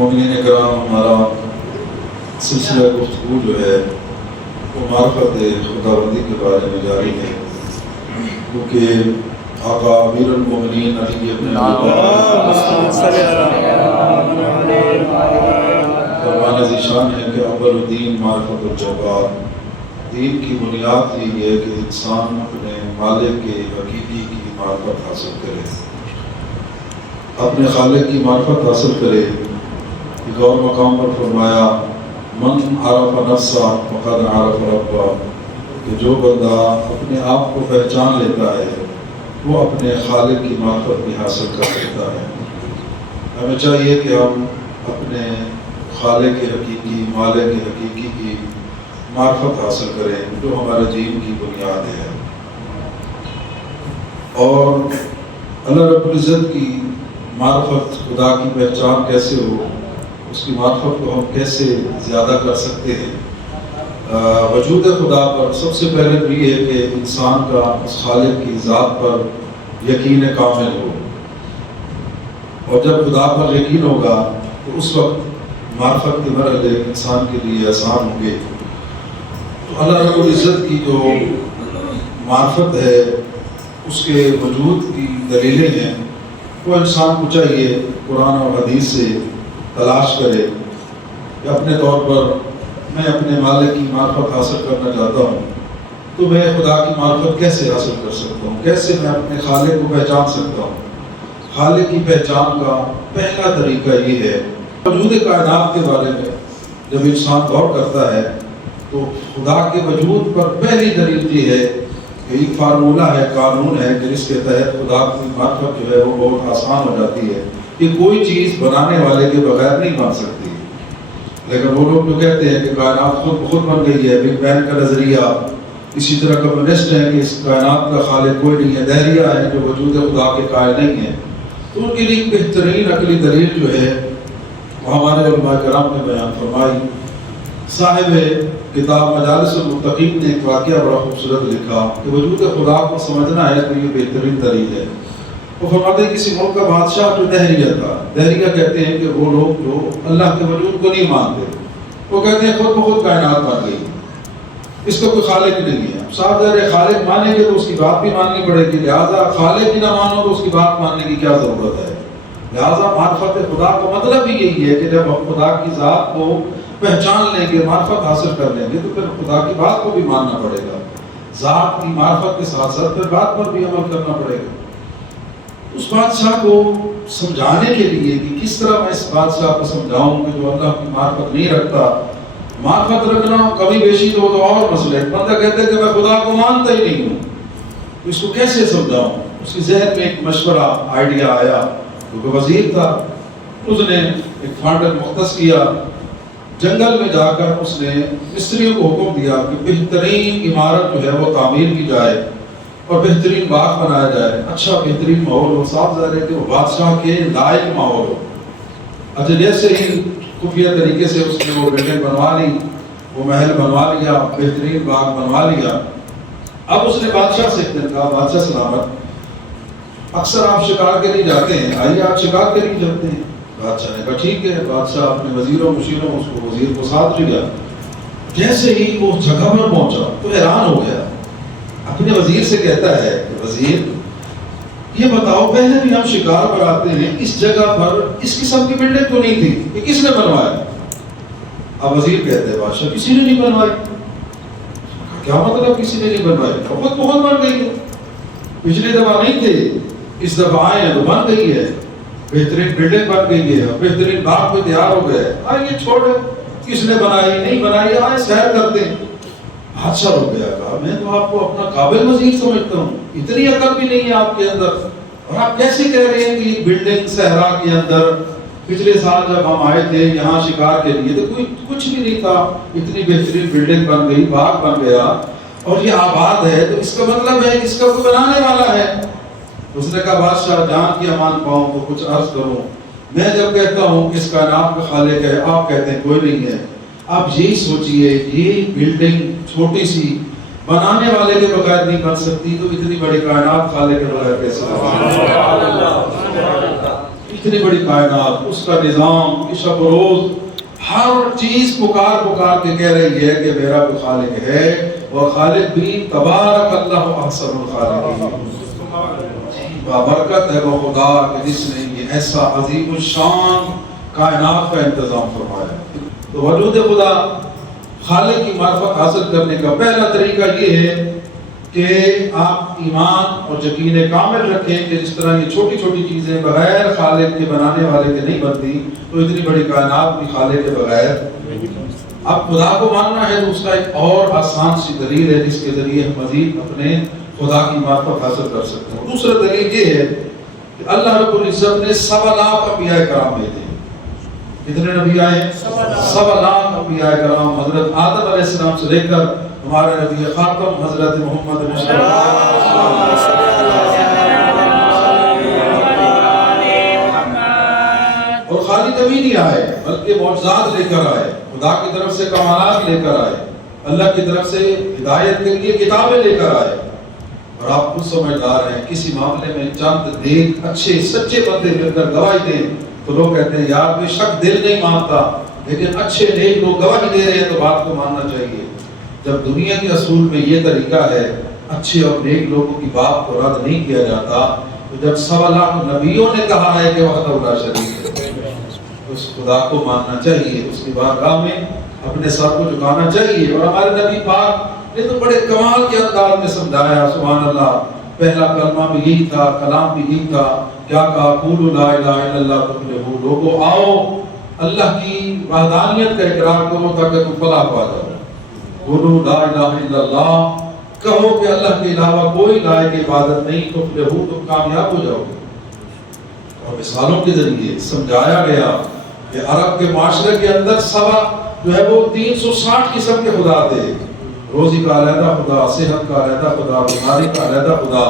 مومنین کرام، ہمارا سلسلہ گفتگو جو ہے وہ معرفت خداوندی کے بارے میں جاری ہے، کیونکہ آقا امیر المومنین علی ابن فرمان ذیشان ہے کہ اول الدین معرفت الجبار، دین کی بنیاد ہی یہ کہ انسان اپنے مالک کے حقیقی کی معرفت حاصل کرے، اپنے خالق کی معرفت حاصل کرے۔ ایک اور مقام پر فرمایا من عرف نفسہ فقد عرف ربہ، کہ جو بندہ اپنے آپ کو پہچان لیتا ہے وہ اپنے خالق کی معرفت بھی حاصل کر سکتا ہے۔ ہمیں چاہیے کہ ہم اپنے خالق حقیقی، مالک حقیقی کی معرفت حاصل کریں جو ہمارے دین کی بنیاد ہے، اور اللہ رب العزت کی معرفت، خدا کی پہچان کیسے ہو، اس کی معرفت کو ہم کیسے زیادہ کر سکتے ہیں۔ وجود خدا پر سب سے پہلے بھی یہ ہے کہ انسان کا اس خالق کی ذات پر یقین کامل ہو، اور جب خدا پر یقین ہوگا تو اس وقت معرفت کے مرحلے انسان کے لیے آسان ہوں گے۔ تو اللہ رب العزت کی جو معرفت ہے اس کے وجود کی دلیلیں ہیں، وہ انسان کو چاہیے قرآن اور حدیث سے تلاش کرے کہ اپنے طور پر میں اپنے مالک کی معرفت حاصل کرنا چاہتا ہوں تو میں خدا کی معرفت کیسے حاصل کر سکتا ہوں، کیسے میں اپنے خالق کو پہچان سکتا ہوں۔ خالق کی پہچان کا پہلا طریقہ یہ ہے، وجود کائنات کے بارے میں جب انسان غور کرتا ہے تو خدا کے وجود پر پہلی دلیل یہ ہے کہ ایک فارمولہ ہے، قانون ہے کہ جس کے تحت خدا کی معرفت جو ہے وہ بہت آسان ہو جاتی ہے کہ کوئی چیز بنانے والے کے بغیر نہیں بن سکتی۔ لیکن وہ لوگ جو کہتے ہیں کہ کائنات خود بخود بن گئی ہے، بگ بینگ کا نظریہ، اسی طرح کمیونسٹ ہیں کہ اس کائنات کا خالق کوئی نہیں ہے، دہریہ ہیں جو وجود خدا کے قائل نہیں ہیں، تو ان کے لیے بہترین عقلی دلیل جو ہے وہ ہمارے علماء کرام نے بیان فرمائی۔ صاحب کتاب مجالس المتقین نے ایک واقعہ بڑا خوبصورت لکھا کہ وجود خدا کو سمجھنا ہے تو یہ بہترین دلیل ہے۔ وہ فرماتے ہیں کسی ملک کا بادشاہ جو دہریہ تھا، دہریہ کہتے ہیں کہ وہ لوگ جو اللہ کے وجود کو نہیں مانتے، وہ کہتے ہیں خود بخود کائنات بن گئی، اس کا کوئی خالق نہیں ہے۔ صاحب ظاہر خالق مانیں گے تو اس کی بات بھی ماننی پڑے گی، لہٰذا خالق ہی نہ مانو تو اس کی بات ماننے کی کیا ضرورت ہے۔ لہٰذا معرفت خدا کا مطلب ہی یہی ہے کہ جب ہم خدا کی ذات کو پہچان لیں گے، معرفت حاصل کر لیں گے تو پھر خدا کی بات کو بھی ماننا پڑے گا، ذات کی معرفت کے ساتھ ساتھ پھر بات پر بھی عمل کرنا پڑے گا۔ اس بادشاہ کو سمجھانے کے لیے کہ کس طرح میں اس بادشاہ کو سمجھاؤں کہ جو اللہ کی معرفت نہیں رکھتا، معرفت رکھنا کمی بیشی تو اور مسئلہ ہے، بندہ کہتا ہے کہ میں خدا کو مانتا ہی نہیں ہوں، تو اس کو کیسے سمجھاؤں؟ اس کے ذہن میں ایک مشورہ، آئیڈیا آیا، کیونکہ وزیر تھا، اس نے ایک فنڈ مختص کیا، جنگل میں جا کر اس نے مستریوں کو حکم دیا کہ بہترین عمارت جو ہے وہ تعمیر کی جائے اور بہترین باغ بنایا جائے، اچھا بہترین ماحول ہو، صاف ظاہر ہے کہ وہ بادشاہ کے لائق ماحول ہو۔ اچھا جیسے ہی خفیہ طریقے سے اس نے وہ بلڈنگ بنوا لی، وہ محل بنوا لیا، بہترین باغ بنوا لیا۔ اب اس نے بادشاہ سے ایک دن کہا، بادشاہ سلامت، اکثر آپ شکار کے لیے جاتے ہیں، آئیے آپ شکار کے لیے جاتے ہیں۔ بادشاہ نے کہا ٹھیک ہے۔ بادشاہ اپنے وزیروں مشیروں اس کو وزیر کو ساتھ لیا، جیسے ہی وہ جگہ پر پہنچا تو حیران ہو گیا، اپنے وزیر سے کہتا ہے کہ وزیر یہ بتاؤ پہلے بھی ہم شکار پر آتے ہیں، اس جگہ پر اس قسم کی بلڈنگ تو نہیں تھی، یہ کس نے بنوایا؟ اب وزیر کہتے ہیں بادشاہ کسی نے نہیں بنوائی۔ کیا مطلب کسی نے نہیں بنوائی؟ بہت بن گئی ہے، پچھلی دفعہ نہیں تھے، اس دفعہ آئے ہیں تو بن گئی ہے، بہترین بلڈنگ بن گئی ہے، بہترین باغ پہ تیار ہو گئے، آئیے چھوڑے، کس نے بنائی نہیں بنائی، آئے سیر کرتے ہیں۔ بادشاہ ہو گیا، کہا میں تو آپ کو اپنا قابل وزیر سمجھتا ہوں، اتنی عقل بھی نہیں ہے آپ کے اندر، اور آپ کیسے کہہ رہے ہیں کہ یہ بلڈنگ صحرا کے اندر، پچھلے سال جب ہم آئے تھے یہاں شکار کے لیے تو کوئی کچھ بھی نہیں تھا، اتنی بہترین بلڈنگ بن گئی، باغ بن گیا اور یہ آباد ہے، تو اس کا مطلب ہے اس کا کوئی بنانے والا ہے۔ اس نے کہا بادشاہ جان کی امان پاؤں تو کچھ عرض کروں، میں جب کہتا ہوں کہ اس کائنات کا خالق ہے، آپ کہتے ہیں کوئی نہیں ہے، آپ یہی سوچئے یہ بلڈنگ چھوٹی سی بنانے والے کے بغیر نہیں بن سکتی تو اتنی بڑی کائنات خالق کے بغیر کیسے؟ اتنی بڑی کائنات، اس کا نظام، کہ شب و روز ہر چیز پکار کے کہہ رہی ہے کہ میرا کوئی خالق ہے، اور خالق بھی تبارک اللہ احسن الخالقین، بابرکت ہے وہ خدا کہ جس نے یہ ایسا عظیم الشان کائنات کا انتظام فرمایا۔ تو وجود خدا، خالق کی معرفت حاصل کرنے کا پہلا طریقہ یہ ہے کہ آپ ایمان اور یقین کامل رکھیں کہ جس طرح یہ چھوٹی چھوٹی چیزیں بغیر خالق کے بنانے والے کے نہیں بنتی، تو اتنی بڑی کائنات بھی خالق کے بغیر۔ اب خدا کو ماننا ہے تو اس کا ایک اور آسان سی دلیل ہے جس کے ذریعے ہم مزید اپنے خدا کی معرفت حاصل کر سکتے ہیں۔ دوسرا دلیل یہ ہے کہ اللہ رب العزت نے 7 لاکھ انبیاء کرام بھیجے۔ کتنے نبی آئے؟ 7 لاکھ انبیاء کرام، حضرت آدم علیہ السلام سے لے کر ہمارے نبی خاتم حضرت محمد مصطفیٰ۔ اور خالی نبی نہیں آئے بلکہ معجزات لے کر آئے، خدا کی طرف سے کمالات لے کر آئے، اللہ کی طرف سے ہدایت کے لیے کتابیں لے کر آئے۔ اور آپ خود سمجھدار ہیں، کسی معاملے میں چند نیک اچھے سچے بندے مل کر گواہی دیں تو لوگ کہتے ہیں یار بے شک دل نہیں مانتا، لیکن اچھے نیک لوگ گواہی دے رہے ہیں تو بات کو ماننا چاہیے۔ جب دنیا کے اصول میں یہ طریقہ ہے اچھے اور نیک لوگوں کی بات کو رد نہیں کیا جاتا، تو جب 7 لاکھ نبیوں نے کہا ہے کہ وحدہ لا شریک ہے، اس خدا کو ماننا چاہیے، اس کی بارگاہ میں اپنے سر کو جھکانا چاہیے۔ اور ہمارے نبی پاک نے تو بڑے کمال کے انداز میں سمجھایا، سبحان اللہ، پہلا کلمہ بھی یہی تھا، کلام بھی یہی تھا، کیا کہا قولوا لا الہ الا اللہ تفلحوا، لوگوں آؤ اللہ کی وحدانیت کا اقرار کرو تاکہ تم فلاح پا جاؤ۔ قولوا لا الہ الا اللہ، کہو کہ اللہ کے علاوہ کوئی لائق عبادت نہیں، تفلحوا، تم کامیاب ہو جاؤ گے۔ اور مثالوں کے ذریعے سمجھایا گیا کہ عرب کے معاشرے کے اندر سوا جو ہے وہ 360 قسم کے خدا تھے، روزی کا علیحدہ خدا، صحت کا علیحدہ خدا، بیماری کا علیحدہ خدا،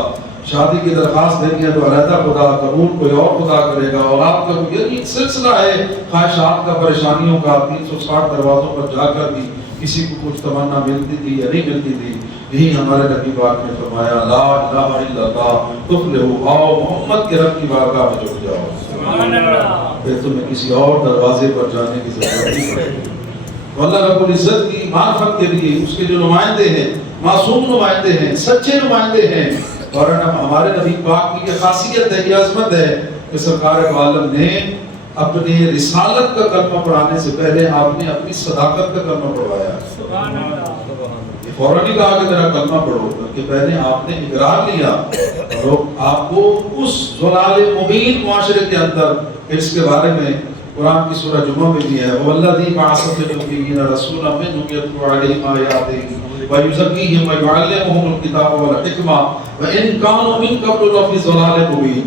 شادی کی درخواست دینی ہے تو علیحدہ خدا، قبول کوئی اور خدا کرے گا، اور آپ کا یہ سلسلہ ہے خواہشات کا، پریشانیوں کا۔ 360 دروازوں پر جا کر بھی کسی کو کچھ تمنا ملتی تھی یا نہیں ملتی تھی۔ یہی ہمارے نبی پاک نے فرمایا لا الہ الا اللہ تفلحوا، آؤ محمد کے رب کی بارگاہ میں جھک جاؤ، سبحان اللہ، پھر تمہیں کسی اور دروازے پر جانے کی ضرورت نہیں پڑے گی۔ اللہ رب العزت کی معرفت کے لیے اس کے جو نمائندے ہیں، معصوم نمائندے ہیں، سچے نمائندے ہیں، اور ہمارے نبی پاک کی یہ خاصیت ہے، یہ عظمت ہے کہ سرکار عالم نے اپنی رسالت کا کلمہ پڑھانے سے پہلے آپ نے اپنی صداقت کا کلمہ پڑھوایا۔ سبحان اللہ، یہ فوراً نہیں کہا کہ میرا کلمہ پڑھو، بلکہ پہلے آپ نے اقرار لیا، اور آپ کو اس ضلال مبین معاشرے کے اندر، اس کے بارے میں قرآن کی سورہ جمعہ میں بھی ہے، وَالَّذِي بَعَثَ فِي الْأُمِّيِّينَ رَسُولًا مِّنْهُمْ يَتْلُو عَلَيْهِمْ آيَاتِهِ وَيُزَكِّيهِمْ وَيُعَلِّمُهُمُ الْكِتَابَ وَالْحِكْمَةَ وَإِن كَانُوا مِن قَبْلُ لَفِي ضَلَالٍ مُّبِينٍ۔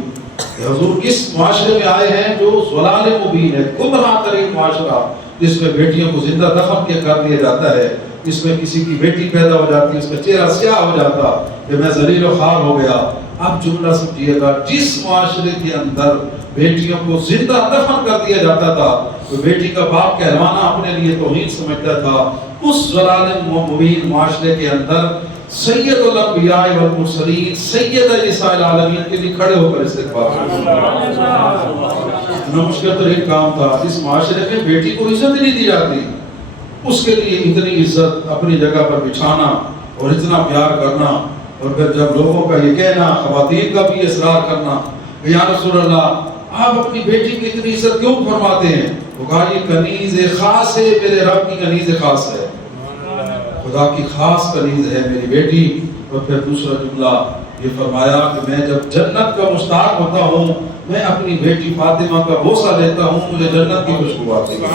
حضور کس معاشرے میں آئے ہیں جو ضلال مبین ہے، گمراہ ترین معاشرہ، جس میں بیٹیوں کو زندہ دفن کر دیا جاتا ہے، جس میں کسی کی بیٹی پیدا ہو جاتی ہے، اس کا چہرہ سیاہ ہو جاتا کہ میں ذلیل و خوار ہو گیا۔ اب جملہ سمجھیے گا، جس معاشرے کے اندر بیٹیوں کو زندہ دفن کر دیا جاتا تھا، تو بیٹی کا باپ کہلوانا اپنے لیے توہین سمجھتا تھا، اس ضلال مبین معاشرے کے اندر سید الانبیاء والمرسلین، سید نساء العالمین کے لیے کھڑے ہو کر استغفار کرنا مشکل ترین کام تھا۔ اس معاشرے میں بیٹی کو عزت نہیں دی جاتی، اس کے لیے اتنی عزت اپنی جگہ پر بچھانا اور اتنا پیار کرنا، اور پھر جب لوگوں کا یہ کہنا، خواتین کا بھی اصرار کرنا کہ یا رسول اللہ آپ اپنی بیٹی کی اتنی عزت کیوں فرماتے ہیں؟ وہ کہا یہ کنیز خاص ہے، میرے رب کی کنیز خاص ہے، خدا کی خاص کنیز ہے میری بیٹی۔ اور پھر دوسرا جملہ یہ فرمایا کہ میں جب جنت کا مشتاق ہوتا ہوں، میں اپنی بیٹی فاطمہ کا بوسہ لیتا ہوں، مجھے جنت کی خوشبو آتی ہے،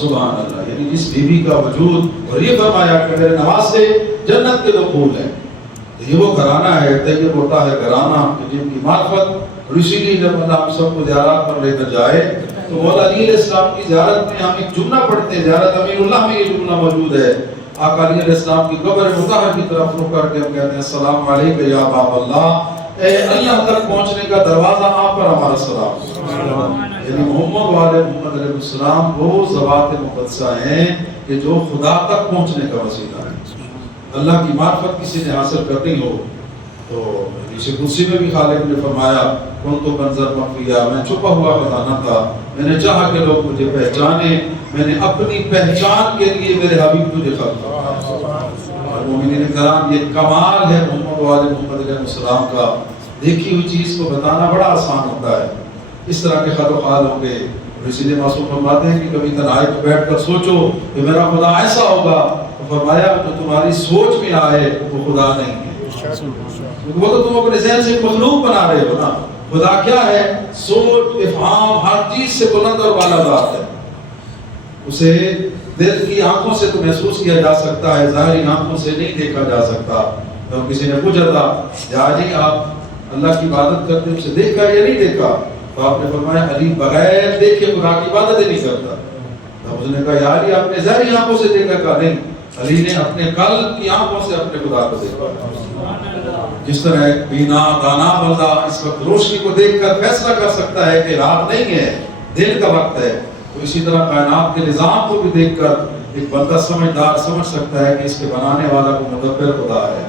سبحان اللہ۔ یعنی جس بیوی کا وجود، اور یہ فرمایا کہ میرے نواز سے جنت کے دخول ہے، یہ وہ گھرانہ ہے، طیب ہوتا ہے گھرانہ جن کی معرفت۔ اور اسی لیے جب اللہ ہم سب کو زیارت پر لے کر جائے تو مولا علی علیہ السلام کی زیارت میں ہم ایک جملہ پڑھتے ہیں، زیارت امین اللہ میں یہ جملہ موجود ہے، آقا علی علیہ السلام کی قبر مطہر کی طرف رخ کر کے ہم کہتے ہیں السلام علیکم یا باب اللہ، اے اللہ تک پہنچنے کا دروازہ آپ پر ہمارا سلام۔ یعنی محمد والے محمد علیہ السلام وہ ذوات مقدسہ ہیں کہ جو خدا تک پہنچنے کا وسیلہ ہے۔ اللہ کی معرفت کسی نے حاصل کرنی ہو تو حدیث قدسی میں بھی خالق نے فرمایا کنت کنزا مخفیا، میں چھپا ہوا خزانہ تھا، میں نے چاہا کہ لوگ مجھے پہچانے، میں نے اپنی پہچان کے لیے میرے حبیب تجھے خلق فرمایا۔ اور مومنین کرام یہ کمال ہے محمد و آل محمد علیہ السلام کا، دیکھی ہوئی چیز کو بتانا بڑا آسان ہوتا ہے، اس طرح کے خط و خال ہوں گے۔ اسی لیے معصوم فرماتے ہیں کہ کبھی تنہائی میں بیٹھ کر سوچو کہ میرا خدا ایسا ہوگا، تو فرمایا جو تمہاری سوچ میں آئے وہ خدا نہیں ہے، وہ تو تم اپنے ذہن سے ایک مخلوق بنا رہے ہو نا۔ خدا کیا ہے؟ سوچ، افہام، ہر چیز سے بلند اور بالا ذات ہے، اسے دل کی آنکھوں سے تو محسوس کیا جا سکتا ہے، ظاہری آنکھوں سے نہیں دیکھا جا سکتا۔ تو کسی نے پوچھا تھا یا جی آپ اللہ کی عبادت کرتے ہیں، اسے دیکھا یا نہیں دیکھا؟ تو آپ نے فرمایا علی بغیر دیکھے خدا کی عبادت ہی نہیں کرتا۔ تو اس نے کہا یا علی آپ نے ظاہری آنکھوں سے دیکھا؟ کہا نہیں، علی نے اپنے قلب کی آنکھوں سے اپنے خدا کو دیکھا۔ جس طرح ایک بینا دانا بندہ اس وقت روشنی کو دیکھ کر فیصلہ کر سکتا ہے کہ رات نہیں ہے، دن کا وقت ہے، تو اسی طرح کائنات کے نظام کو بھی دیکھ کر ایک بندہ سمجھدار سمجھ سکتا ہے کہ اس کے بنانے والا کو مدبر خدا ہے،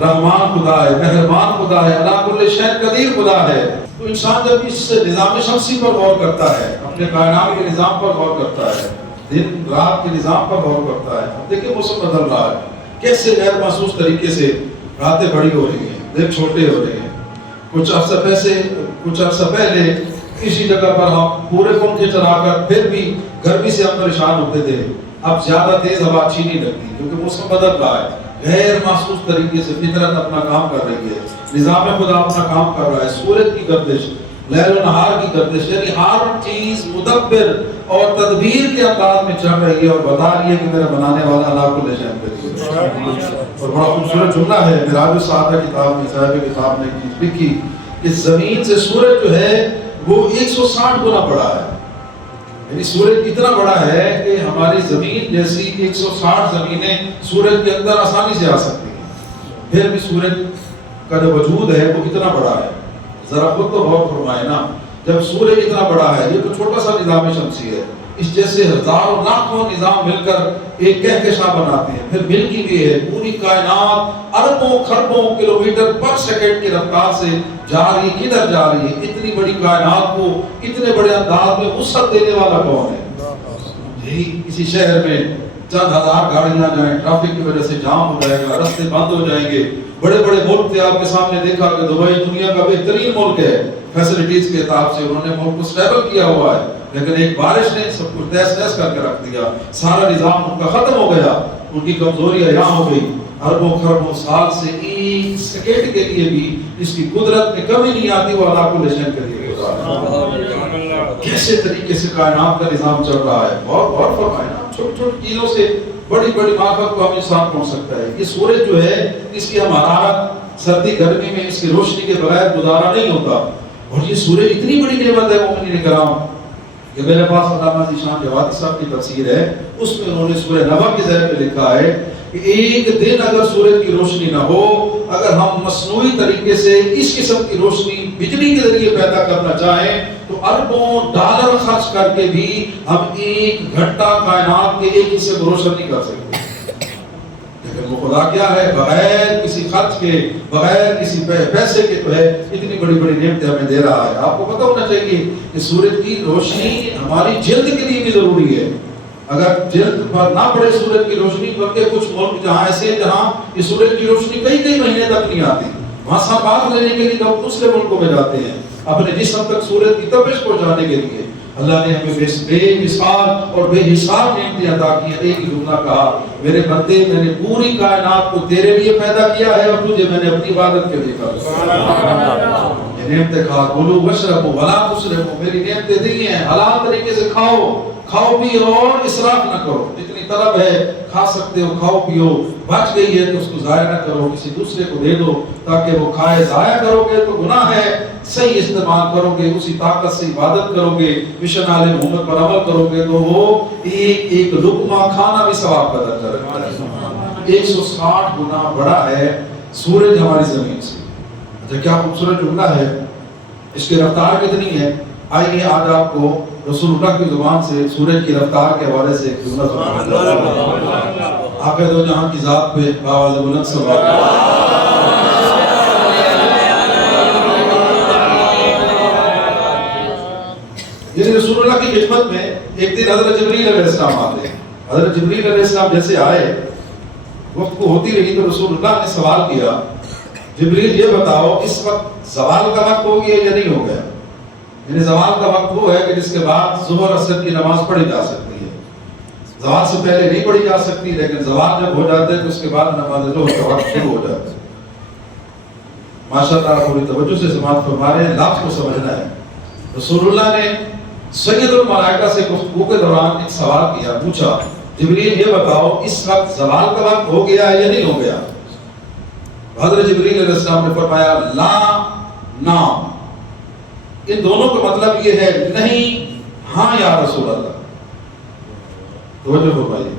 رحمان خدا ہے، مہربان خدا ہے، علی کل شیء قدیر خدا ہے۔ تو انسان جب اس نظام شمسی پر غور کرتا ہے، اپنے کائنات کے نظام پر غور کرتا ہے، دن رات کے نظام پر غور کرتا ہے، دیکھیں موسم بدل رہا ہے، کیسے غیر محسوس طریقے سے راتیں بڑی ہو رہی ہیں، دن چھوٹے ہو رہے ہیں۔ کچھ عرصہ پہلے کسی جگہ پر ہم پورے پنکھے چلا کر پھر بھی گرمی سے ہم پریشان ہوتے تھے، اب زیادہ تیز ہوا اچھی نہیں لگتی کیونکہ موسم بدل رہا ہے، غیر محسوس طریقے سے فطرت اپنا کام کر رہی ہے، نظام خدا اپنا کام کر رہا ہے، سورج کی گردش، لیل و نہار کی گردش، یعنی ہر چیز مدبر اور تدبیر کے انداز میں چل رہی ہے اور بتا رہی ہے کہ میرا بنانے والا علی کل شیء قدیر۔ اور بڑا خوبصورت جملہ ہے معراج السعادہ کتاب میں صاحب کتاب نے لکھی کہ زمین سے سورج جو ہے وہ 160 گنا بڑا ہے، یعنی سورج اتنا بڑا ہے کہ ہماری زمین جیسی 160 زمینیں سورج کے اندر آسانی سے آ سکتی ہیں، پھر بھی سورج کا جو وجود ہے وہ اتنا بڑا ہے۔ ذرا خود تو غور فرمائے نا، جب سورج اتنا بڑا ہے، یہ تو چھوٹا سا نظام شمسی ہے، اس جیسے ہزاروں لاکھوں نظام مل کر ایک کہکشاں بناتے ہیں، پھر ملکی وے ہے، پوری کائنات اربوں خربوں کلومیٹر پر سیکنڈ کی رفتار سے جا رہی ہے، کدھر جا رہی ہے؟ اتنی بڑی کائنات کو اتنے بڑے انداز میں وسعت دینے والا کون ہے؟ یہی کسی شہر میں چند ہزار گاڑیاں جائیں، ٹریفک کی وجہ سے جام ہو جائے گا، راستے بند ہو جائیں گے۔ بڑے بڑے ملک تھے، آپ کے سامنے دیکھا کہ دبئی دنیا کا بہترین ملک ہے فیسلٹیز کے اعتبار سے، انہوں نے ملک کو اسٹیبل کیا ہوا ہے، لیکن ایک بارش نے سب کچھ تہس نہس کر کے رکھ دیا، سارا نظام ان کا ختم ہو گیا، ان کی کمزوری عیاں ہو گئی۔ اربوں خربوں سال سے ایک سیکنڈ کے لیے بھی اس کی قدرت میں کمی نہیں آتی، وہ علی کل شیء قدیر ہے۔ کیسے طریقے سے کائنات کا نظام چل رہا ہے، اور فرمائے نا، چھوٹی چھوٹی چیزوں سے بڑی بڑی معرفت کو ہم انسان پہنچ سکتا ہے۔ یہ سورج جو ہے اس کی ہم حرارت سردی گرمی میں اس کی روشنی کے بغیر گزارا نہیں ہوتا، اور یہ سورج اتنی بڑی نعمت ہے مومنین کرام کہ میرے پاس علامہ ذیشان جوادی صاحب کی تفسیر ہے، اس میں انہوں نے سورہ نبا کے ذیل میں لکھا ہے کہ ایک دن اگر سورج کی روشنی نہ ہو، اگر ہم مصنوعی طریقے سے اس قسم کی روشنی بجلی کے ذریعے پیدا کرنا چاہیں تو اربوں ڈالر خرچ کر کے بھی ہم ایک گھٹا کائنات کے ایک حصے کو روشن نہیں کر سکتے۔ لیکن وہ خدا کیا ہے، بغیر کسی خرچ کے، بغیر کسی پیسے کے جو ہے اتنی بڑی بڑی نعمتیں ہمیں دے رہا ہے۔ آپ کو پتہ ہونا چاہیے کہ سورج کی روشنی ہماری جلد کے لیے بھی ضروری ہے، اگر جلد پر نہ پڑے سورج کی روشنی، بلکہ کچھ ملک جہاں ایسے ہیں جہاں یہ سورج کی روشنی کئی کئی مہینے تک نہیں آتی، وہاں سانبھال لینے کے لیے لوگ دوسرے ملکوں میں جاتے ہیں اپنے جسم تک سورج کی تپش پہنچانے کے لیے۔ اللہ نے ہمیں بے مثال اور بے حساب نعمتیں عطا کی۔ ایک ہی جملہ کہا، میرے بندے میں نے پوری کائنات کو تیرے لیے پیدا کیا ہے اور تجھے میں نے اپنی عبادت کے لیے کہا۔ یہ نعمتیں کہا کلوا واشربوا ولا تسرفوا، میری نعمتیں دی ہیں، حلال طریقے سے کھاؤ بھی اور اسراف نہ کرو، جتنی طلب ہے کھا سکتے ہو کھاؤ پیو، بچ گئی ہے تو اس کو ضائع نہ کرو، کسی دوسرے کو دے دو تاکہ وہ کھائے۔ ضائع کرو گے تو گناہ ہے، صحیح استعمال کرو گے، اسی طاقت سے عبادت کرو گے، مشن آل محمد پر عمل کرو گے تو وہ ایک ایک لقمہ کھانا بھی ثواب کا درجہ رکھتا ہے۔ 160 گنا بڑا ہے سورج ہماری زمین سے۔ اچھا کیا خوبصورت جملہ ہے، اس کی رفتار کتنی ہے؟ آئیے آج آپ کو رسول اللہ کی زبان سے سورج کی رفتار کے حوالے سے ایک جملہ سناتا ہوں۔ آقا دو جہاں کی ذات پہ باواز بلند صلوات۔ ایسے رسول اللہ کی خدمت میں ایک دن حضرت جبریل علیہ السلام آتے ہیں. حضرت جبریل علیہ السلام جیسے آئے, گفتگو ہوتی رہی تو رسول اللہ نے سوال کیا, جبریل یہ بتاؤ اس وقت زوال کا وقت ہو گیا یا نہیں ہو گیا؟ یعنی زوال کا وقت وہ ہے کہ جس کے بعد ظہر اثر کی نماز پڑھی جا سکتی ہے. زوال سے پہلے نہیں پڑھی جا سکتی, لیکن زوال جب ہو جاتا ہے تو اس کے بعد نماز ظہر کا وقت شروع ہو جاتا ہے. ماشاءاللہ پوری توجہ سے سماعت فرما رہے ہیں, لفظ کو سمجھنا ہے. رسول اللہ نے سید الملائکہ سے گفتگو کے دوران ایک سوال کیا, پوچھا جبریل یہ بتاؤ اس وقت زوال کا وقت ہو گیا یا نہیں ہو گیا؟ حضرت جبریل علیہ السلام نے فرمایا لا نام, ان دونوں کا مطلب یہ ہے نہیں ہاں یا رسول اللہ. توجہ فرمائیے,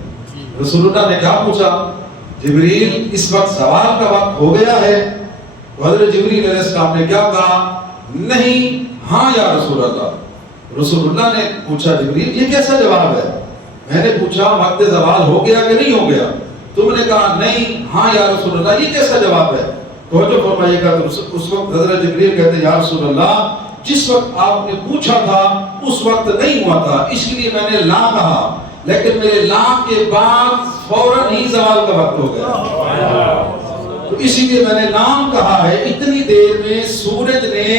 رسول اللہ نے کیا پوچھا؟ جبریل اس وقت زوال کا وقت ہو گیا ہے؟ تو حضرت جبریل علیہ السلام نے کیا کہا؟ نہیں ہاں یا رسول اللہ. رسول اللہ نے پوچھا جبریل یہ کیسا جواب ہے؟ میں نے پوچھا وقت زوال ہو گیا کہ نہیں ہو گیا, تم نے کہا نہیں ہاں یا رسول اللہ, یہ کیسا جواب ہے؟ توجہ فرمائیے گا. تو اس وقت حضرت جبریل کہتے ہیں یا رسول اللہ جس وقت آپ نے پوچھا تھا اس وقت نہیں ہوا تھا, اس لیے میں نے لا کہا, لیکن میرے لا کے بعد فوراً ہی زوال کا وقت ہو گیا, تو اسی لیے میں نے نام کہا ہے. اتنی دیر میں سورج نے,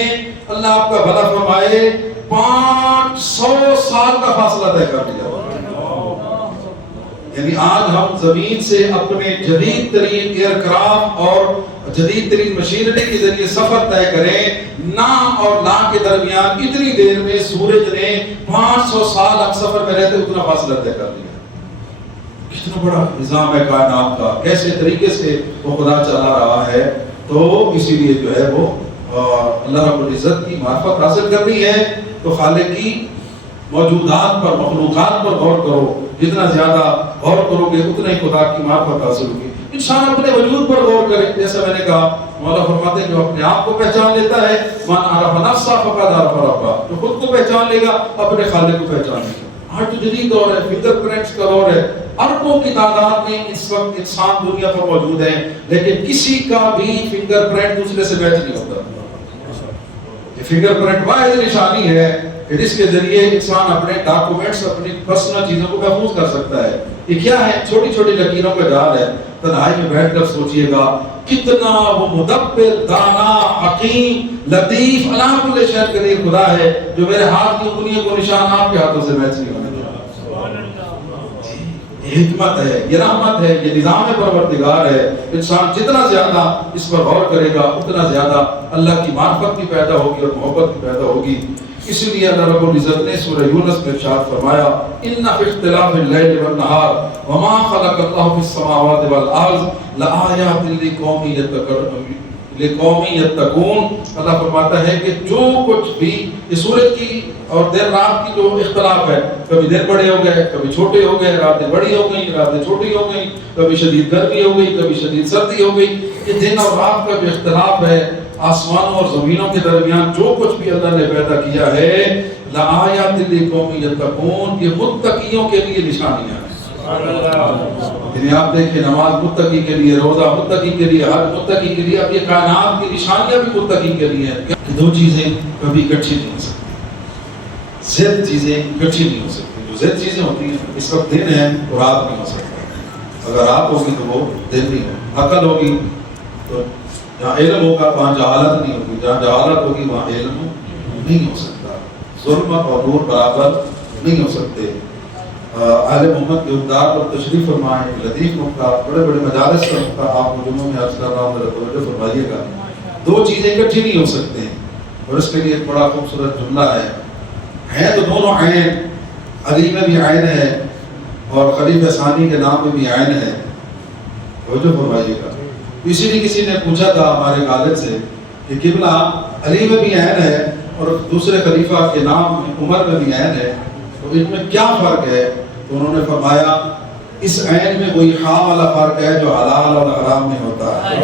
اللہ آپ کا بھلا فرمائے, 500 سال کا فاصلہ طے کر لیا. یعنی آج ہم زمین سے اپنے جدید ترین ایئر کرافٹ اور جدید ترین مشینری کے ذریعے سفر طے کریں, نا اور لا کے درمیان اتنی دیر میں سورج نے 500 سال ہم سفر میں رہتے اتنا فاصلہ طے کر لیا. کتنا بڑا نظام ہے کائنات کا, کیسے طریقے سے وہ خدا چلا رہا ہے. تو اسی لیے جو ہے وہ اللہ رب العزت کی معرفت حاصل کرنی ہے تو خالق کی موجودات پر, مخلوقات پر غور کرو. جتنا زیادہ غور کرو گے اتنا ہی خدا کی معرفت حاصل ہوگی. انسان اپنے وجود پر غور کرے, جیسا میں نے کہا مولا فرماتے ہیں جو اپنے آپ کو پہچان لیتا ہے من عرف نفسہ فقد عرف ربہ, جو خود کو پہچان لے گا اپنے خالق کو پہچان لے گا. آج تو جدید دور ہے, فنگر پرنٹس کا دور ہے, اربوں کی تعداد میں اس وقت انسان دنیا پر موجود ہیں, لیکن کسی کا بھی فنگر پرنٹ دوسرے سے میچ نہیں ہوتا. یہ فنگر پرنٹ واحد نشانی ہے کہ جس کے ذریعے انسان اپنے ڈاکومنٹس, اپنی پرسنل چیزوں کو محفوظ کر سکتا ہے. یہ کیا ہے؟ چھوٹی چھوٹی لکیروں کا جال ہے. تنہائی میں بیٹھ کر سوچئے گا کتنا وہ مدبر, دانا, حکیم, لطیف, علی کل شیء قدیر خدا ہے جو میرے ہاتھ کی انگلیوں کو نشان آپ کے ہاتھوں سے میچ نہیں ہونے دیتا. یہ حکمت ہے, یہ رحمت ہے, یہ نظام پروردگار ہے. انسان جتنا زیادہ اس پر غور کرے گا اتنا زیادہ اللہ کی معرفت بھی پیدا ہوگی اور محبت بھی پیدا ہوگی. اسی لیے اللہ رب العزت نے سورہ یونس میں ارشاد فرمایا ان فی اختلاف اللیل والنہار وما خلق اللہ فی السماوات والارض لآیات لقوم یتقون. اللہ فرماتا ہے کہ جو کچھ بھی یہ سورج کی اور دن رات کی جو اختلاف ہے, کبھی دن بڑے ہو گئے, کبھی چھوٹے ہو گئے, راتیں بڑی ہو گئی, راتیں چھوٹی ہو گئی, کبھی شدید گرمی ہو گئی, کبھی شدید سردی ہو گئی, یہ دن اور رات کا جو اختلاف ہے, آسمانوں اور زمینوں کے درمیان جو کچھ بھی اللہ نے پیدا کیا ہے, لآیات لقوم یتقون, یہ متقیوں کے لیے نشانیاں ہیں. یعنی آپ دیکھیں نماز متقی کے لیے, روزہ متقی کے لیے, حج متقی کے لیے, اب یہ کائنات کی نشانیاں بھی متقی کے لیے ہیں. کہ دو چیزیں کبھی اکٹھی نہیں ہو سکتی, ضد چیزیں اکٹھی نہیں ہو سکتی. جو ضد چیزیں ہوتی ہیں, اس وقت دن ہے تو رات نہیں ہو سکتا, اگر رات ہوگی تو وہ دن نہیں ہوگا. عقل ہوگی تو جہاں علم ہوگا وہاں جہالت نہیں ہوگی, جہاں جہالت ہوگی وہاں علم نہیں ہو سکتا. ظلمت اور نور برابر نہیں ہو سکتے. اہل محمد کے اقدار پر تشریف فرمائیں, لطیف نقطہ, بڑے بڑے مجالس کا نقطہ آپ مجموعوں میں عرض کر رہا ہوں, توجہ فرمائیے گا. دو چیزیں اکٹھی نہیں ہو سکتے ہیں, اور اس کے لیے ایک بڑا خوبصورت جملہ ہے تو دونوں عین, علی میں بھی عین ہے اور خلیفہ ثانی کے نام میں بھی عین ہے. توجہ فرمائیے گا. اسی لیے کسی نے پوچھا تھا ہمارے غالب سے کہ قبلہ علی میں بھی عین ہے اور دوسرے خلیفہ کے نام عمر میں بھی عین ہے, تو ان میں کیا فرق ہے؟ تو انہوں نے فرمایا اس عین میں وہی خواہ والا فرق ہے جو حلال اور حرام میں ہوتا ہے.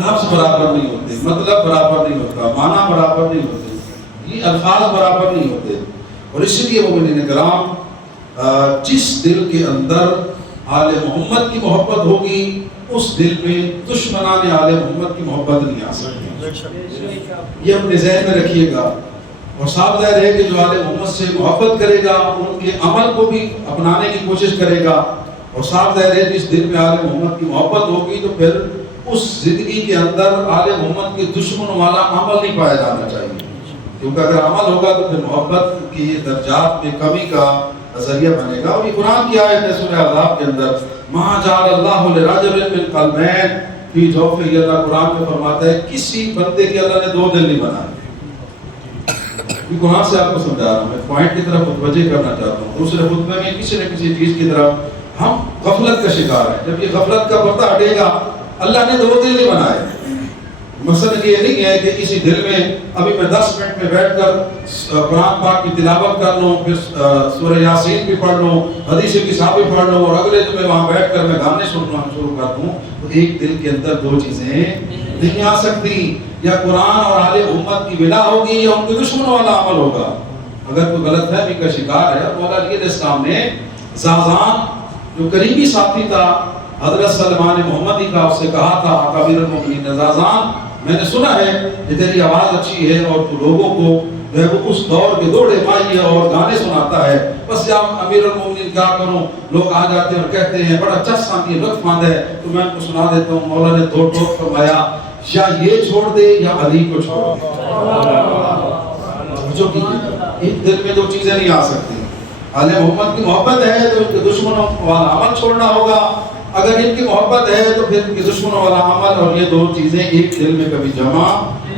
لفظ برابر نہیں ہوتے, مطلب برابر نہیں ہوتا, معنی برابر نہیں ہوتے, یہ الفاظ برابر نہیں ہوتے. اور اس لیے مومنین کرام, جس دل کے اندر آل محمد کی محبت ہوگی اس دل میں دشمنان آل محمد کی محبت نہیں آ سکتی. یہ اپنے ذہن میں رکھیے گا. اور صاف ظاہر ہے کہ جو آل محمد سے محبت کرے گا ان کے عمل کو بھی اپنانے کی کوشش کرے گا، اور صاف ظاہر ہے جس دل میں آل محمد کی محبت ہوگی تو پھر اس زندگی کے اندر آل محمد کے دشمن والا عمل نہیں پایا جانا چاہیے، کیونکہ اگر عمل ہوگا تو پھر محبت کی درجات میں کمی کا ذریعہ بنے گا۔ اور یہ قرآن کی آیت ہے سورہ احزاب کے اندر، ما جعل اللہ لرجل من قلبین فی جوفہ، اللہ قرآن میں فرماتا ہے کسی بندے کے اللہ نے دو دل نہیں بنائے۔ یہ قرآن سے آپ کو سمجھا رہا ہوں، میں پوائنٹ کی طرف متوجہ کرنا چاہتا ہوں۔ دوسرے خطبے میں کسی نہ کسی چیز کی طرف ہم غفلت کا شکار ہیں، جب یہ غفلت کا پردہ ہٹے گا، اللہ نے دو دل نہیں بنائے۔ مقصد یہ نہیں ہے کہ کسی دل میں ابھی میں 10 منٹ میں بیٹھ کر قرآن پاک کی تلاوت کر لوں، پھر سورہ یاسین بھی پڑھ لوں، حدیث کتاب بھی پڑھ لوں، اور اگلے دن میں وہاں بیٹھ کر میں گانے سننا شروع کر دوں، تو ایک دل کے اندر دو چیزیں نہیں آ سکتی، یا قرآن اور آل امت کی بلا ہوگی یا ان کے دشمنوں والا عمل ہوگا۔ اگر کوئی غلط فہمی کا شکار ہے، مولا علی علیہ السلام نے زازان جو قریبی ساتھی تھا حضرت سلمان محمدی کا، اس سے کہا تھا آقا امیر المومنین زازان، میں نے سنا ہے کہ تیری آواز اچھی ہے اور تو لوگوں کو جو ہے وہ اس دور کے دوڑے مائی ہے اور گانے سناتا ہے، بس جب امیر المومنین کیا کروں، لوگ آ جاتے ہیں اور کہتے ہیں بڑا اچھا سانگی لطف مند ہے تو میں ان کو سنا دیتا ہوں۔ مولا نے دو ٹوک فرمایا، یا یہ چھوڑ دے یا علی کو چھوڑ دے۔ جو کہ ایک دل میں دو چیزیں نہیں آ سکتی، آل محمد کی محبت ہے تو ان کے دشمنوں والا عمل چھوڑنا ہوگا، اگر ان کی محبت ہے تو پھر ان کے دشمنوں والا عمل، اور یہ دو چیزیں ایک دل میں کبھی جمع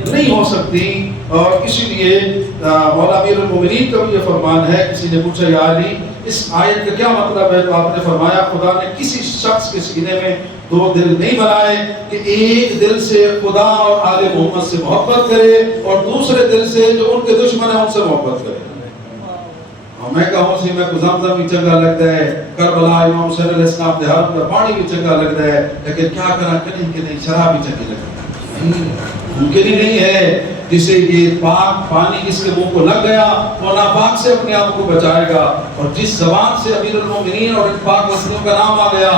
نہیں ہو سکتی۔ اور اسی لیے مولا امیر المومنین کا بھی یہ فرمان ہے، کسی نے پوچھا یا علی اس آیت کا کیا مطلب ہے، تو آپ نے فرمایا خدا نے کسی شخص کے سینے میں دو دل نہیں بنائے کہ ایک دل سے خدا اور آل محمد سے محبت کرے اور دوسرے دل سے جو ان کے دشمن ہیں ان سے محبت کرے۔ اور میں کہوں سی میں کو زمزم بھی چنگا لگتا ہے، کربلا امام حسین علیہ السلام دے ہر پر پانی بھی چنگا لگتا ہے، لیکن کیا کرا کہیں کہ نہیں شراب بھی چنگی لگتی ہے، ممکن ہی نہیں ہے جسے یہ پاک پانی جس کے منہ کو لگ گیا وہ ناپاک سے اپنے آپ کو بچائے گا، اور جس زبان سے امیر المومنین اور ان پاک وسیلوں کا نام آ گیا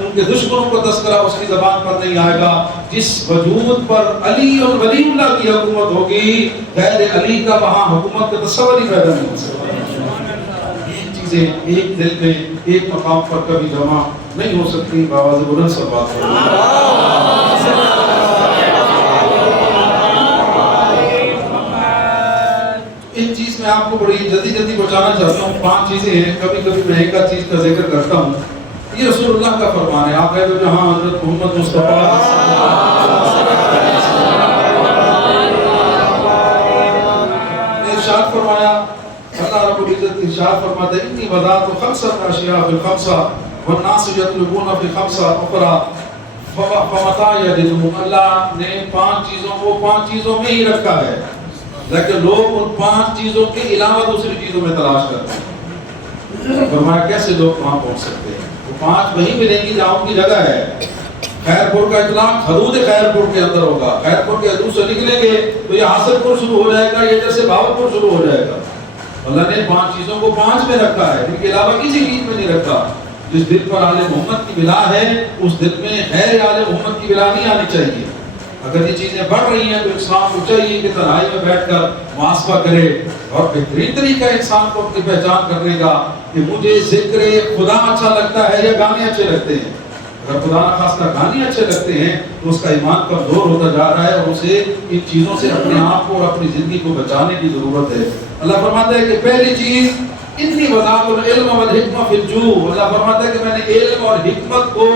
ان کے دشمنوں کو تذکرہ اس کی زبان پر نہیں آئے گا۔ جس وجود پر علی اور ولی اللہ کی حکومت ہوگی، غیر علی کا وہاں حکومت کا تصور ہی پیدا نہیں ہو سکتا۔ یہ چیزیں ایک دل میں ایک مقام پر کبھی جمع نہیں ہو سکتی۔ باواز بلند سے بات ایک چیز میں آپ کو بڑی جلدی پہنچانا چاہتا ہوں، 5 چیزیں ہیں، کبھی کبھی میں ایک چیز کا ذکر کرتا ہوں۔ یہ رسول اللہ کا فرمان ہے، آپ کہتے ہو جہاں حضرت محمد مصطفیٰ نے ارشاد فرمایا، اللہ رب العزت ارشاد فرماتا ہے انی وضعت خمسة اشیاء فی الخمسة والناس یطلبون فی خمسة اخرى فمتى یجدون۔ اللہ نے 5 چیزوں کو 5 چیزوں میں ہی رکھا ہے، لیکن لوگ ان 5 چیزوں کے علاوہ دوسری چیزوں میں تلاش کرتے ہیں۔ فرمایا کیسے لوگ وہاں پہنچ سکتے ہیں؟ وہ 5 وہیں ملیں گی جہاں ان کی جگہ ہے۔ خیر پور کا اطلاق حدود خیر پور کے اندر ہوگا، خیر پور کے حدود سے نکلیں گے تو یہ حاصل پور شروع ہو جائے گا، یہ ادھر سے بھاول پور شروع ہو جائے گا۔ اللہ نے 5 چیزوں کو 5 میں رکھا ہے، ان کے علاوہ کسی چیز میں نہیں رکھا۔ جس دل پر آل محمد کی بلا ہے اس دل میں غیر آل محمد کی بلا نہیں آنی چاہیے۔ اگر یہ چیزیں بڑھ رہی ہیں تو انسان کو چاہیے کہ تنہائی میں بیٹھ کر محاسبہ کرے، اور بہترین طریقہ انسان کو اپنی پہچان کرنے کا کہ مجھے ذکر خدا اچھا لگتا ہے یا گانے اچھے لگتے ہیں۔ اگر خدا نخواستہ گانے اچھے لگتے ہیں تو اس کا ایمان کمزور ہوتا جا رہا ہے، اور اسے ان چیزوں سے اپنے آپ کو اور اپنی زندگی کو بچانے کی ضرورت ہے۔ اللہ فرماتا ہے کہ پہلی چیز انی وضعت العلم والحکمہ فی الجوع، اللہ فرماتا ہے کہ میں نے علم اور حکمت کو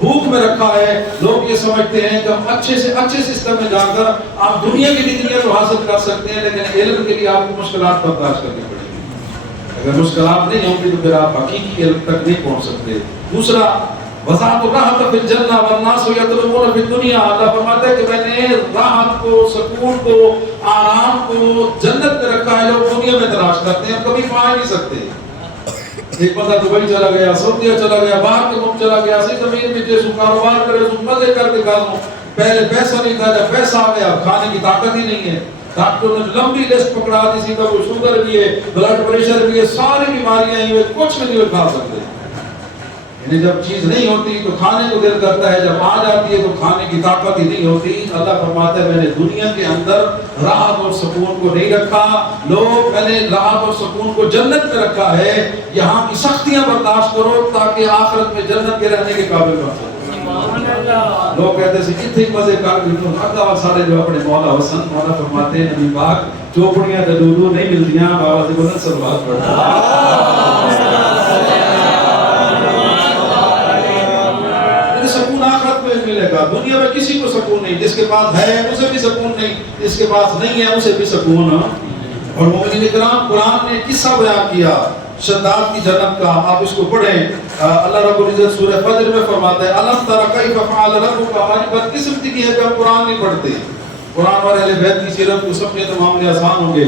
بھوک میں رکھا ہے۔ لوگ یہ سمجھتے ہیں کہ ہم اچھے سے اچھے سسٹم میں جا کر آپ دنیا کی ڈگریاں تو حاصل کر سکتے ہیں، لیکن علم کے لیے آپ کو مشکلات برداشت کرنی پڑیں گی۔ اگر مشکلات نہیں ہوں گی تو پھر آپ حقیقی علم تک نہیں پہنچ سکتے۔ دوسرا وضعت الراحۃ فی الجنہ والناس یطلبون فی الدنیا، اللہ فرماتا ہے کہ میں نے راحت کو، سکون کو، آرام کو جنت میں رکھا ہے، لوگ دنیا میں تلاش کرتے ہیں، کبھی پا نہیں سکتے۔ ایک بندہ دبئی چلا گیا، سعودیہ چلا گیا، باہر کے ملک چلا گیا، اسی زمین میں جیسے کاروبار کرے تو مزے کر کے کھا، پہلے پیسہ نہیں تھا، جب پیسہ آ گیا کھانے کی طاقت ہی نہیں ہے۔ ڈاکٹروں نے لمبی لسٹ پکڑا دی، سیدھا وہ شوگر بھی ہے، بلڈ پریشر بھی ہے، ساری بیماریاں ہی ہوئے، کچھ بھی نہیں کھا سکتے۔ یعنی جب چیز نہیں ہوتی تو کھانے کو دل کرتا ہے، جب آ جاتی ہے تو کھانے کی طاقت ہی نہیں ہوتی۔ اللہ فرماتا ہے میں نے دنیا کے اندر راحت اور سکون کو نہیں رکھا، میں نے راحت اور سکون کو جنت میں رکھا ہے۔ یہاں کی سختیاں برداشت کرو تاکہ آخرت میں جنت کے رہنے کے قابل بن سکو۔ لوگ کہتے ہیں کتنے مزے کر بھی تو ہر سارے جو اپنے مولا حسن مولا فرماتے ہیں نبی پاک چوپڑیاں تے دودو نہیں ملدیاں، بابا سے بلند صلوات پڑھتے سکون آخرت میں ملے گا۔ دنیا میں کسی کو سکون نہیں، جس کے پاس ہے اسے بھی سکون نہیں، جس کے پاس نہیں ہے اسے بھی سکون۔ اور مومنین کرام قرآن نے قصہ بیان کیا شداد کی جنت کا، آپ اس کو پڑھیں۔ اللہ رب العزت سورہ فجر میں فرماتا ہے الم تر کیف فعل ربک، ہماری بدقسمتی کی ہے کہ ہم قرآن نہیں پڑھتے۔ قرآن اور اہل بیت کی سیرت کو سمجھے تو معاملے آسان ہوں گے۔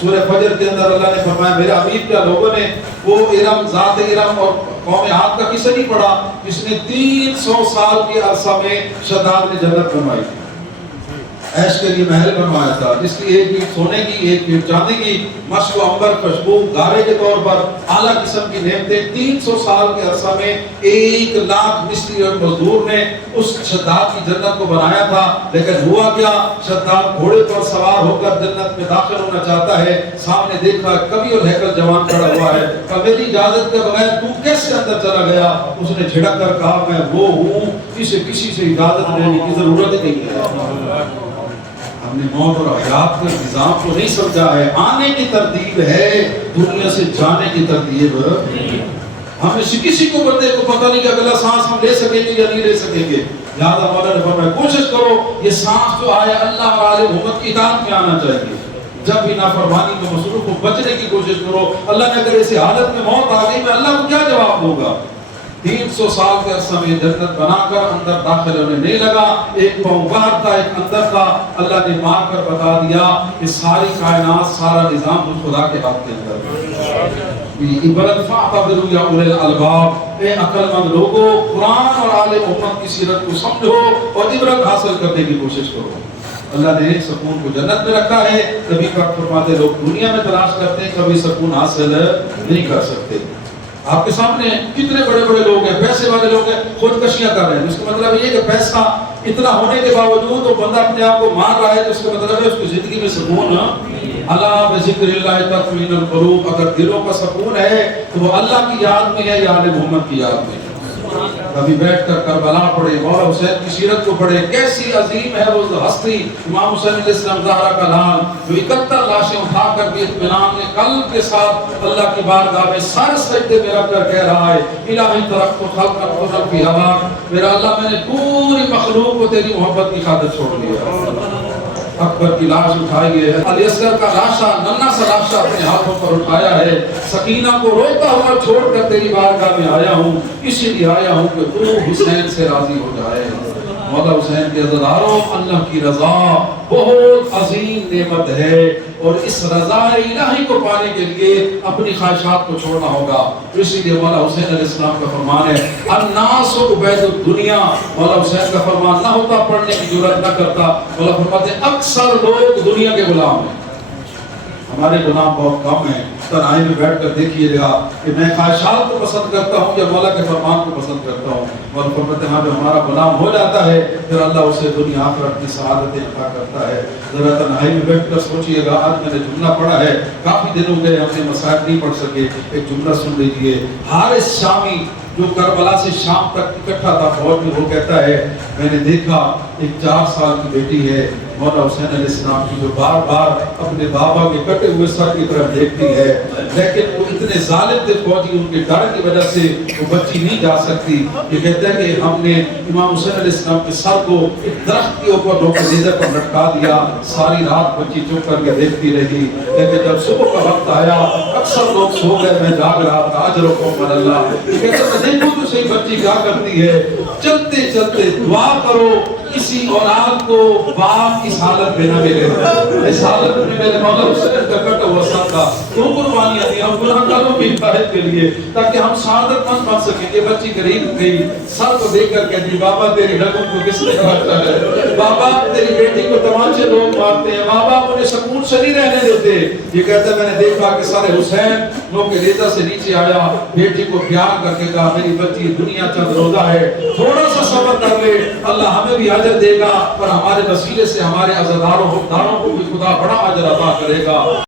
سورہ فجر کے اندر اللہ نے فرمایا میرے حبیب کیا لوگوں نے وہ ارم ذات ارم اور قوم عاد کا قصہ نہیں پڑھا جس نے 300 سال کے عرصہ میں شداد نے جنت بنوائی، عیش کے لیے محل بنوایا تھا، جس کی ایک اینٹ سونے کی ایک اینٹ چاندی کی، مشک و عنبر خوشبو گارے کے طور پر اعلیٰ قسم کی نعمتیں۔ 300 سال کے عرصہ میں 1 لاکھ مستری اور مزدور نے اس شداد کی جنت کو بنایا تھا۔ لیکن ہوا کیا، شداد گھوڑے پر سوار ہو کر جنت میں داخل ہونا چاہتا ہے، سامنے دیکھا کبھی اور ہیکل جوان کھڑا ہوا ہے، کہا میری اجازت کے بغیر تو کیسے اندر چلا گیا؟ اس نے جھڑک کر کہا میں وہ ہوں جسے کسی سے اجازت لینے کی ضرورت ہی نہیں ہے۔ ہم نے موت اور حیات کے نظام کو نہیں سمجھا ہے، آنے کی ترتیب ہے، دنیا سے جانے کی ترتیب۔ ہم میں سے کسی کو بندے کو پتہ نہیں کہ اگلا سانس ہم لے سکیں گے یا نہیں لے سکیں گے، لہٰذا مولا نے فرمایا کوشش کرو یہ سانس جو آئے اللہ اور آل محمد کی اطاعت میں آنا چاہیے۔ جب بھی نافرمانی میں مصروف کو بچنے کی کوشش کرو۔ اللہ نے اگر ایسی حالت میں موت آ گئی میں اللہ کو کیا جواب دوں گا؟ 300 سال کے عرصہ میں جنت بنا کر اندر داخل ہونے نہیں لگا، ایک پاؤں باہر تھا ایک اندر تھا۔ اللہ نے مار کر بتا دیا کہ ساری کائنات سارا نظام اس خدا کے ہاتھ کے اندر ہے۔ عبرت فاعتبروا یا اولي الالباب، اے عقل مند لوگوں قرآن اور آل محمد کی سیرت کو سمجھو اور عبرت حاصل کرنے کی کوشش کرو۔ اللہ نے ایک سکون کو جنت میں رکھا ہے، نبی پاک فرماتے لوگ دنیا میں تلاش کرتے ہیں کبھی سکون حاصل نہیں کر سکتے۔ آپ کے سامنے کتنے بڑے بڑے لوگ ہیں، پیسے والے لوگ ہیں، خودکشیاں کر رہے ہیں، اس کا مطلب یہ کہ پیسہ اتنا ہونے کے باوجود وہ بندہ اپنے آپ کو مار رہا ہے، تو اس کا مطلب ہے اس کی زندگی میں سکون۔ اللہ بذکر اللہ تطمئن القلوب، اگر دلوں کا سکون ہے تو وہ اللہ کی یاد میں ہے یا آل محمد کی یاد میں ہے۔ کبھی بیٹھ کر کربلا پڑھے، مولا حسین کی سیرت کو پڑھے، کیسی عظیم ہے وہ ہستی امام حسین علیہ السلام زہرا کا لال، جو 71 لاشیں اٹھا کر بھی اطمینان میں قلب کے ساتھ اللہ کی بارگاہ میں سر سجدے میں رکھ کر کہہ رہا ہے الہی ترکت خلقا قدر فی ہواک، میرا اللہ میں نے پوری مخلوق کو تیری محبت کی خاطر چھوڑ دیا۔ اکبر کی لاش اٹھائی ہے، علی اصغر کا لاشا ننھا سا لاشا اپنے ہاتھوں پر اٹھایا ہے، سکینہ کو روتا ہوا چھوڑ کر تیری بارگاہ میں آیا ہوں، اسی لیے آیا ہوں کہ تو حسین سے راضی ہو جائے۔ مولا حسین کے عزاداروں، اللہ کی رضا بہت عظیم نعمت ہے، اور اس رضا الہی کو پانے کے لیے اپنی خواہشات کو چھوڑنا ہوگا۔ اسی لیے مولا حسین علیہ السلام کا فرمان ہے الناس عبید الدنیا، مولا حسین کا فرمان نہ ہوتا پڑھنے کی جرات نہ کرتا، مولا فرماتے ہیں اکثر لوگ دنیا کے غلام ہیں، ہمارے غلام بہت کم ہیں۔ تنہائی میں بیٹھ کر دیکھیے گا کہ میں خواہشات کو پسند کرتا ہوں یا مولا کے فرمان کو پسند کرتا ہوں، اور فرماتے ہیں جو ہمارا غلام ہو جاتا ہے پھر اللہ اسے دنیا آخرت کی سعادتیں عطا کرتا ہے۔ ذرا تنہائی میں بیٹھ کر سوچئے گا، آج میں نے جملہ پڑھا ہے، کافی دن ہو گئے ہم نے مسائل نہیں پڑھ سکے، ایک جملہ سن لیجئے۔ حارث شامی جو کربلا سے شام تک اکٹھا تھا فوج میں، وہ کہتا ہے میں نے دیکھا ایک 4 سال کی بیٹی ہے مولا حسین علیہ السلام کی، جو بار بار اپنے بابا کے کٹے ہوئے سر کی طرف دیکھتی ہے، لیکن وہ اتنے ظالم تھے فوجی، ان کے ڈر کی وجہ سے وہ بچی نہیں جا سکتی۔ یہ کہتے ہیں کہ ہم نے امام حسین علیہ السلام کے سر کو ایک درخت کے اوپر روکے نیزے پر لٹکا دیا، ساری رات بچی چپ کر کے دیکھتی رہی، لیکن جب صبح کا وقت آیا اکثر لوگ سو گئے، میں جاگ رہا تھا، اجرکم علی اللہ۔ یہ کہتے ہیں دیکھو تو صحیح بچی کیا کرتی ہے، چلتے چلتے دعا کرو کسی اولاد کو باپ اس حالت میں نہ ملے، اس حالت میں میرے مولا حسین کا کٹا ہوا سر تھا، تو قربانیاں دی ہم گناہ گاروں کی حفاظت کے لیے تاکہ ہم سعادت مند بن سکیں۔ یہ بچی قریب گئی، سر کو دیکھ کر کہتی بابا تیری رقم کو کس نے کاٹا ہے، بابا تیری بیٹی کو تمانچے لوگ مارتے ہیں، بابا مجھے سکون سکون سے نہیں رہنے دیتے. یہ کہتے ہیں میں نے دیکھا کہ سارے حسین نو کے نیزہ سے نیچے آیا, بیٹی کو پیار کر کے کہا میری بچی دنیا چند روزہ ہے, تھوڑا سا صبر کر لے, اللہ ہمیں بھی اجر دے گا اور ہمارے وسیلے سے ہمارے عزاداروں کو بھی خدا بڑا اجر عطا کرے گا.